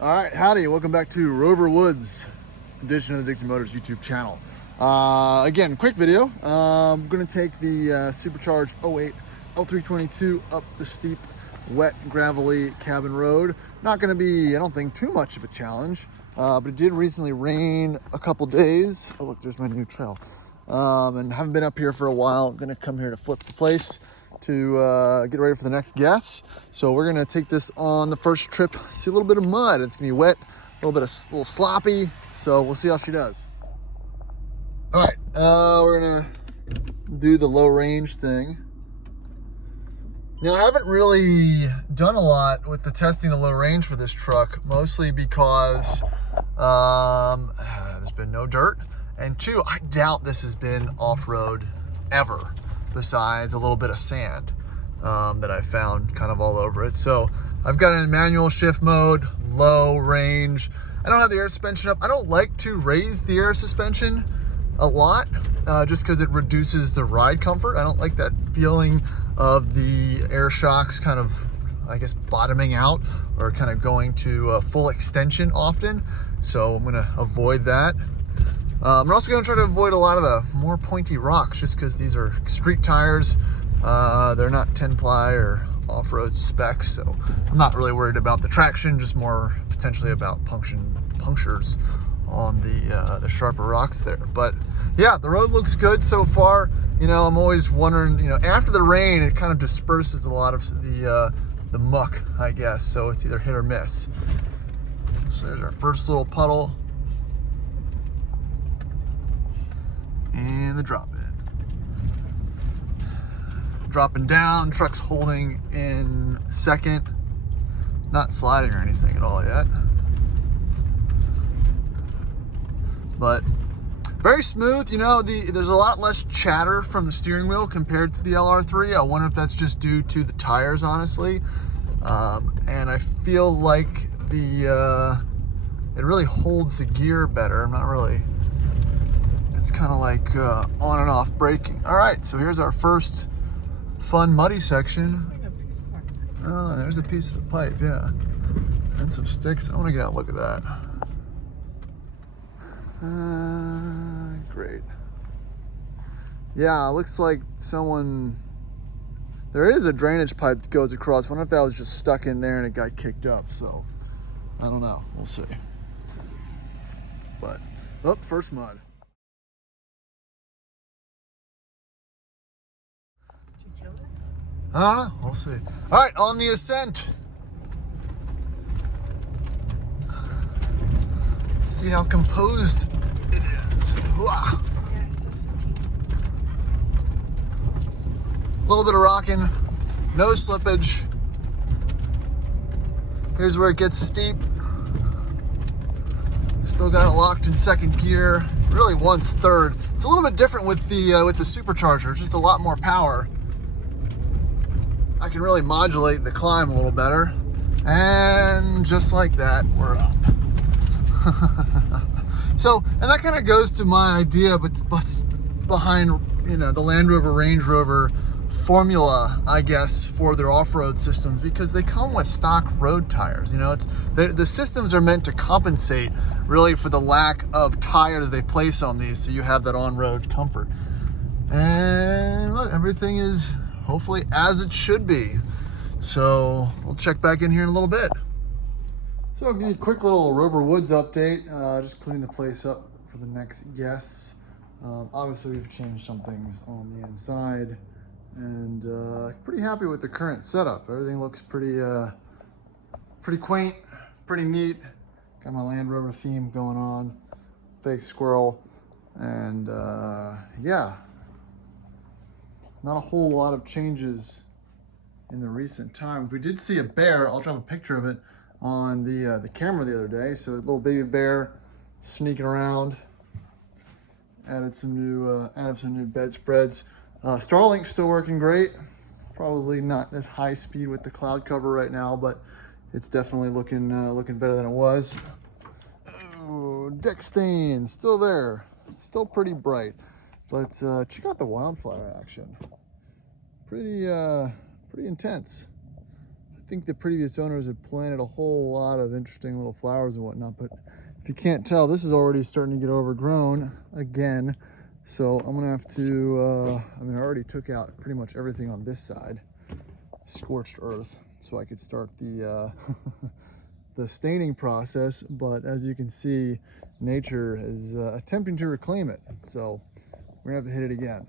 All right, howdy, welcome back to Rover Woods edition of the Dixie Motors YouTube channel. Again, quick video. I'm gonna take the Supercharged 08 L322 up the steep, wet, gravelly cabin road. Not gonna be, I don't think, too much of a challenge, but it did recently rain a couple days. Oh look, there's my new trail. And haven't been up here for a while. Gonna come here to flip the place to get ready for the next guests. So we're gonna take this on the first trip, see a little bit of mud. It's gonna be wet, a little sloppy, so we'll see how she does. All right, we're gonna do the low range thing. Now, I haven't really done a lot with the testing the low range for this truck, mostly because there's been no dirt, and two, I doubt this has been off-road ever, besides a little bit of sand that I found kind of all over it. So I've got it in manual shift mode, low range. I don't have the air suspension up. I don't like to raise the air suspension a lot, just because it reduces the ride comfort. I don't like that feeling of the air shocks kind of, I guess, bottoming out or kind of going to full extension often. So I'm gonna avoid that. I'm also gonna try to avoid a lot of the more pointy rocks, just because these are street tires. They're not 10-ply or off-road specs, so I'm not really worried about the traction, just more potentially about punctures on the sharper rocks there. But yeah, the road looks good so far. You know, I'm always wondering, you know, after the rain, it kind of disperses a lot of the muck, I guess. So it's either hit or miss. So there's our first little puddle. And the drop in. Dropping down, truck's holding in second. Not sliding or anything at all yet. But very smooth. You know, there's a lot less chatter from the steering wheel compared to the LR3. I wonder if that's just due to the tires, honestly. And I feel like it really holds the gear better. I'm not really, it's kind of like on and off braking. All right, so here's our first fun muddy section. Oh, there's a piece of the pipe, yeah. And some sticks. I want to get out and look at that. Great. Yeah, it looks like there is a drainage pipe that goes across. I wonder if that was just stuck in there and it got kicked up. So, I don't know. We'll see. But, oh, first mud. Did you kill it? I don't know. We'll see. All right, on the ascent. See how composed it is. Wow. A little bit of rocking, no slippage. Here's where it gets steep. Still got it locked in second gear. Really wants third. It's a little bit different with the Supercharger. It's just a lot more power. I can really modulate the climb a little better. And just like that, we're up. So, and that kind of goes to my idea, but behind, you know, the Land Rover, Range Rover formula, I guess, for their off-road systems, because they come with stock road tires. You know, the systems are meant to compensate really for the lack of tire that they place on these, so you have that on-road comfort. And look, everything is hopefully as it should be. So we'll check back in here in a little bit. So I'll give you a quick little Rover Woods update, just cleaning the place up for the next guests. Obviously we've changed some things on the inside, and pretty happy with the current setup. Everything looks pretty quaint, pretty neat. Got my Land Rover theme going on, fake squirrel, and yeah, not a whole lot of changes in the recent times. We did see a bear. I'll drop a picture of it on the camera the other day. So a little baby bear sneaking around. Added some new bedspreads. Starlink's still working great. Probably not as high speed with the cloud cover right now, but it's definitely looking better than it was. Oh, deck stain still there, still pretty bright, but check out the wildfire action. Pretty intense. think the previous owners had planted a whole lot of interesting little flowers and whatnot, but if you can't tell, this is already starting to get overgrown again. So I'm gonna have to, I mean, I already took out pretty much everything on this side, scorched earth, so I could start the the staining process. But as you can see, nature is attempting to reclaim it. So we're gonna have to hit it again.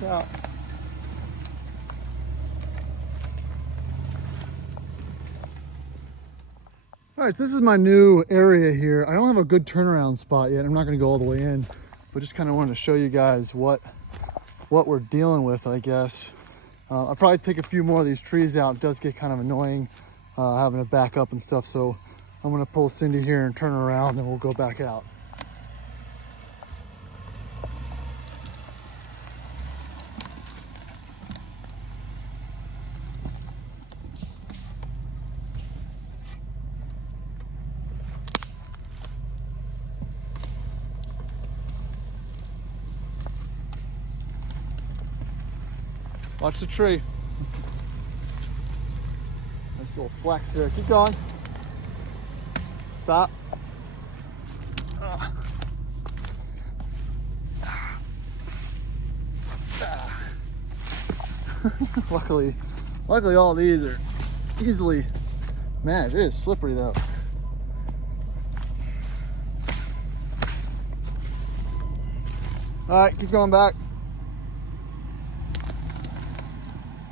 Watch out. All right, so this is my new area here. I don't have a good turnaround spot yet. I'm not gonna go all the way in, but just kind of wanted to show you guys what we're dealing with, I guess. I'll probably take a few more of these trees out. It does get kind of annoying having to back up and stuff. So I'm gonna pull Cindy here and turn her around and we'll go back out. Watch the tree. Nice little flex there. Keep going. Stop. Luckily all these are easily managed. It is slippery though. All right, keep going back.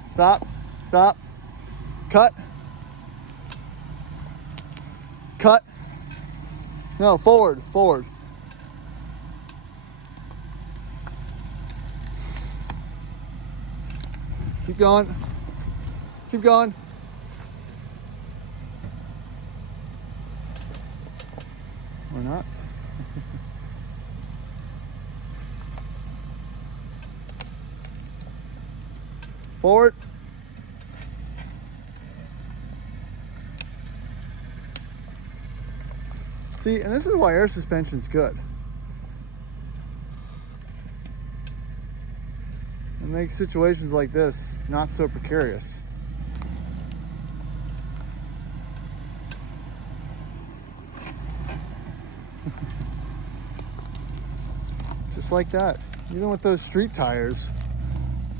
Stop, stop, cut, cut. No, forward, forward. Keep going, keep going. Or not. Forward. See, and this is why air suspension's good. makes situations like this not so precarious. Just like that, even with those street tires.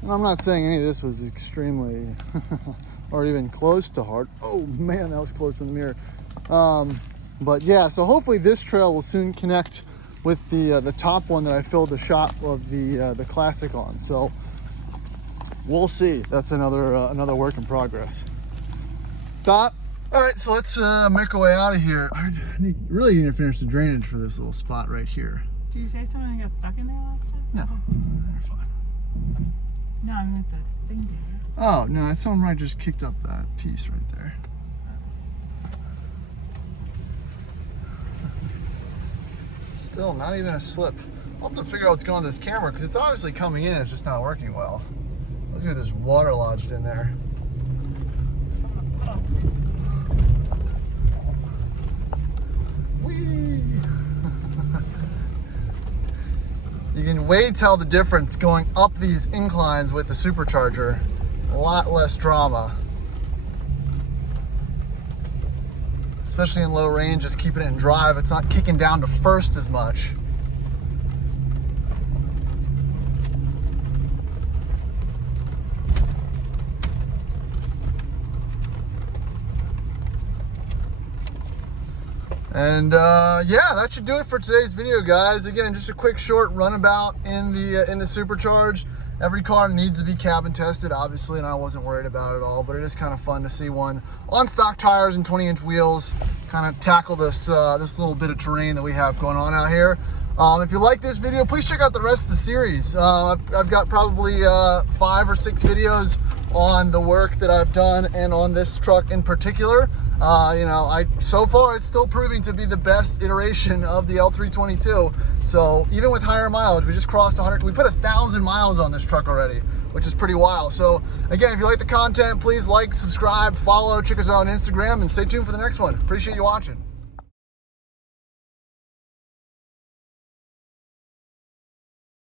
And I'm not saying any of this was extremely or even close to hard. Oh man, that was close in the mirror. But yeah, so hopefully this trail will soon connect with the top one that I filled the shot of the Classic on. So we'll see. That's another work in progress. Stop. All right, so let's make our way out of here. I really need to finish the drainage for this little spot right here. Did you say someone got stuck in there last time? No, they're fine. No, I meant the thing did. Oh, no, someone right just kicked up that piece right there. Still not even a slip. I'll have to figure out what's going on with this camera because it's obviously coming in, it's just not working well. Looks like there's water lodged in there. Whee! You can way tell the difference going up these inclines with the Supercharger. A lot less drama. Especially in low range, just keeping it in drive. It's not kicking down to first as much. And yeah, that should do it for today's video, guys. Again, just a quick short runabout in the Supercharged. Every car needs to be cabin tested, obviously, and I wasn't worried about it at all, but it is kind of fun to see one on stock tires and 20-inch wheels kind of tackle this little bit of terrain that we have going on out here. If you like this video, please check out the rest of the series. I've got probably 5 or 6 videos on the work that I've done and on this truck in particular. So far it's still proving to be the best iteration of the L322. So even with higher mileage, we just crossed 100. We put 1,000 miles on this truck already, which is pretty wild. So again, if you like the content, please like, subscribe, follow, check us out on Instagram, and stay tuned for the next one. Appreciate you watching.